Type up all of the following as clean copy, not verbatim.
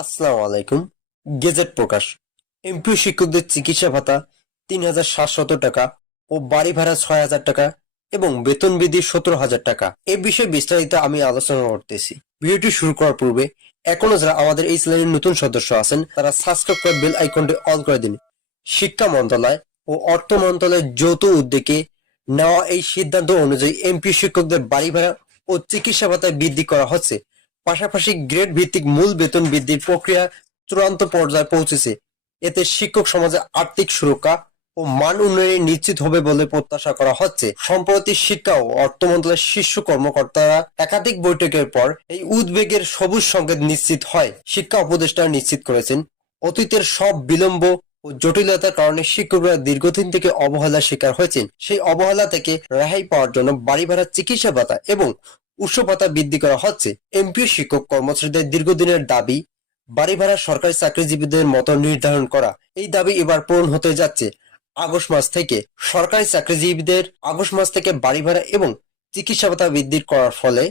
আসসালামু আলাইকুম। গেজেট প্রকাশ। এমপিও শিক্ষকদের চিকিৎসা ভাতা ৩,৭০০ টাকা ও বাড়ি ভাড়া ৬,০০০ টাকা এবং বেতন বৃদ্ধি ১৭,০০০ টাকা। এ বিষয়ে বিস্তারিত আমি আলোচনা করতেছি। ভিডিওটি শুরু করার পূর্বে এখনো যারা আমাদের এই চ্যানেলের নতুন সদস্য আছেন তারা সাবস্ক্রাইব করে বেল আইকনটি অল করে দিন। শিক্ষা মন্ত্রণালয় ও অর্থ মন্ত্রণালয়ের যৌথ উদ্যোগে নেওয়া এই সিদ্ধান্ত অনুযায়ী এমপিও শিক্ষকদের বাড়ি ভাড়া ও চিকিৎসা ভাতায় বৃদ্ধি করা হচ্ছে। পাশাপাশি গ্রেড ভিত্তিক মূল বেতন বৃদ্ধির প্রক্রিয়া চূড়ান্ত পর্যায়ে পৌঁছেছে। এতে শিক্ষক সমাজে আর্থিক সুরক্ষা ও মান উন্নয়ন নিশ্চিত হবে বলে প্রত্যাশা করা হচ্ছে। সম্প্রতি শিক্ষা ও অর্থ মন্ত্রণালয়ের শীর্ষ কর্মকর্তারা একাধিক বৈঠকের পর এই উদ্বেগের সবুজ সংকেত নিশ্চিত হয়। শিক্ষা উপদেষ্টা নিশ্চিত করেছেন, অতীতের সব বিলম্ব ও জটিলতার কারণে শিক্ষকরা দীর্ঘদিন থেকে অবহেলার শিকার হয়েছেন। সেই অবহেলা থেকে রেহাই পাওয়ার জন্য বাড়ি ভাড়া, চিকিৎসা ভাতা এবং উৎস ভাতা বৃদ্ধি করা হচ্ছে। এমপিও শিক্ষক কর্মচারীদের দীর্ঘদিনের দাবি বাড়ি ভাড়া সরকারি চাকরিজীবীদের মতো নির্ধারণ করা। এই দাবি এবার পূরণ হতে যাচ্ছে। আগস্ট মাস থেকে সরকারি চাকরিজীবীদের বাড়ি ভাড়া এবং চিকিৎসা ভাতা বৃদ্ধি করার ফলে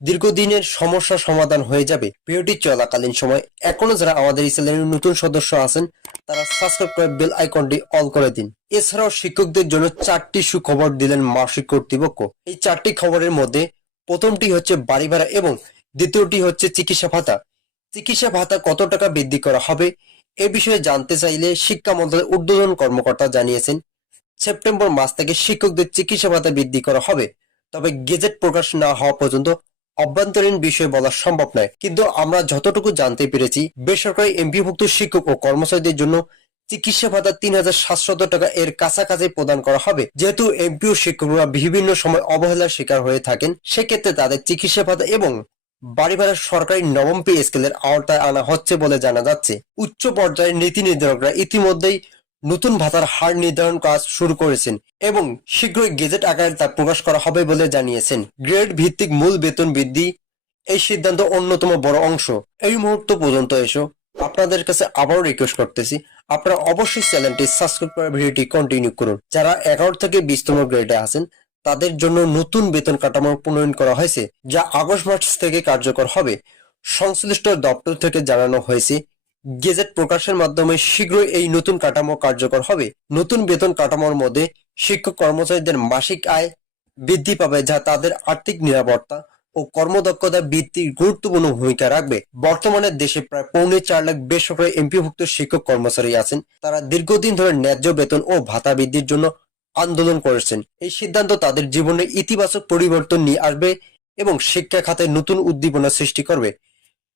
দীর্ঘদিনের সমস্যা সমাধান হয়ে যাবে। ভিডিওটি চলাকালীন সময় এখনো যারা আমাদের এই চ্যানেলের নতুন সদস্য আছেন তারা সাবস্ক্রাইব করে বেল আইকনটি অল করে দিন। এছাড়াও শিক্ষকদের জন্য 4টি সুখবর দিলেন মাসিক কর্তৃপক্ষ। এই 4টি খবরের মধ্যে প্রথমটি হচ্ছে বাড়ি ভাড়া এবং দ্বিতীয়টি হচ্ছে চিকিৎসা ভাতা। চিকিৎসা ভাতা কত টাকা বৃদ্ধি করা হবে এ বিষয়ে জানতে চাইলে শিক্ষা মন্ত্রণালয়ের ঊর্ধ্বতন কর্মকর্তা জানিয়েছেন, সেপ্টেম্বর মাস থেকে শিক্ষকদের চিকিৎসা ভাতা বৃদ্ধি করা হবে। তবে গেজেট প্রকাশ না হওয়া পর্যন্ত অভ্যন্তরীণ বিষয় বলা সম্ভব নয়। কিন্তু আমরা যতটুকু জানতে পেরেছি, বেসরকারি এমপিভুক্ত শিক্ষক ও কর্মচারীদের জন্য চিকিৎসা ভাতা ৩,৭০০ টাকা এর কাছাকাছি প্রদান করা হবে। যেহেতু এমপিও শিক্ষকরা বিভিন্ন সময় অবহেলার শিকার হয়ে থাকেন, সেক্ষেত্রে তাদের চিকিৎসা ভাতা এবং বাড়ি ভাড়া সরকারি নবম পে স্কেলের আওতায় আনা হচ্ছে বলে জানা যাচ্ছে। উচ্চ পর্যায়ের নীতি নির্ধারকরা ইতিমধ্যেই নতুন ভাতার হার নির্ধারণ কাজ শুরু করেছেন এবং শীঘ্রই গেজেট আকারে তা প্রকাশ করা হবে বলে জানিয়েছেন। গ্রেড ভিত্তিক মূল বেতন বৃদ্ধি এই সিদ্ধান্ত অন্যতম বড় অংশ। এই মুহূর্ত পর্যন্ত এসো আপনাদের কাছে আবারও রিকোয়েস্ট করতেছি, আপনারা অবশ্যই চ্যানেলটি সাবস্ক্রাইব করে ভিডিওটি কন্টিনিউ করুন। যারা 11 থেকে 20তম গ্রেডে আছেন তাদের জন্য নতুন বেতন কাঠামো প্রণয়ন করা হয়েছে, যা আগস্ট মাস থেকে কার্যকর হবে। সংশ্লিষ্ট দপ্তর থেকে জানানো হয়েছে, গেজেট প্রকাশের মাধ্যমে শীঘ্রই এই নতুন কাঠামো কার্যকর হবে। নতুন বেতন কাঠামোর মধ্যে শিক্ষক কর্মচারীদের মাসিক আয় বৃদ্ধি পাবে, যা তাদের আর্থিক নিরাপত্তা ও কর্মদক্ষতা বৃদ্ধির গুরুত্বপূর্ণ ভূমিকা রাখবে। বর্তমানে দেশে প্রায় 4.25 লাখ বেসরকারি এমপিভুক্ত শিক্ষক কর্মচারী আছেন। তারা দীর্ঘদিন ধরে ন্যায্য বেতন ও ভাতা বৃদ্ধির জন্য আন্দোলন করেছেন। এই সিদ্ধান্ত তাদের জীবনে ইতিবাচক পরিবর্তন নিয়ে আসবে এবং শিক্ষা খাতে নতুন উদ্দীপনা সৃষ্টি করবে।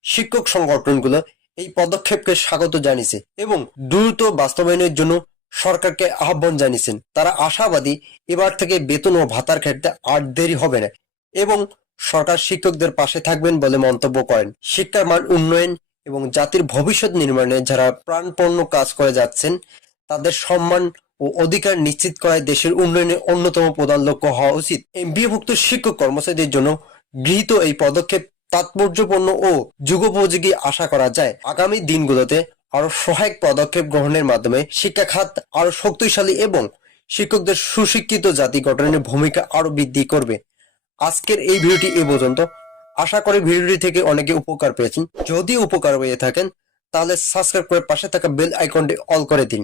শিক্ষক সংগঠনগুলো এই পদক্ষেপকে স্বাগত জানিয়েছে এবং দ্রুত বাস্তবায়নের জন্য সরকারকে আহ্বান জানিয়েছেন। তারা আশাবাদী এবার থেকে বেতন ও ভাতার ক্ষেত্রে আর দেরি হবে না এবং সরকার শিক্ষকদের পাশে থাকবেন বলে মন্তব্য করেন। শিক্ষার মান উন্নয়ন এবং জাতির ভবিষ্যৎ নির্মাণে যারা প্রাণপণ কাজ করে যাচ্ছেন তাদের সম্মান ও অধিকার নিশ্চিত করাই দেশের উন্নয়নের অন্যতম প্রধান লক্ষ্য হওয়া উচিত। এমপিওভুক্ত শিক্ষক কর্মচারীদের জন্য গৃহীত এই পদক্ষেপ তাৎপর্যপূর্ণ ও যুগোপযোগী আশা করা যায়। আগামী দিনগুলোতে আরো সহায়ক পদক্ষেপ গ্রহণের মাধ্যমে শিক্ষা খাত আরো শক্তিশালী এবং শিক্ষকদের সুশিক্ষিত জাতি গঠনের ভূমিকা আরো বৃদ্ধি করবে। আজকের এই ভিডিওটি এ পর্যন্ত। আশা করি ভিডিওটি থেকে অনেকে উপকার পেয়েছেন। যদি উপকার পেয়ে থাকেন তাহলে সাবস্ক্রাইব করে পাশে থাকা বেল আইকনটি অল করে দিন।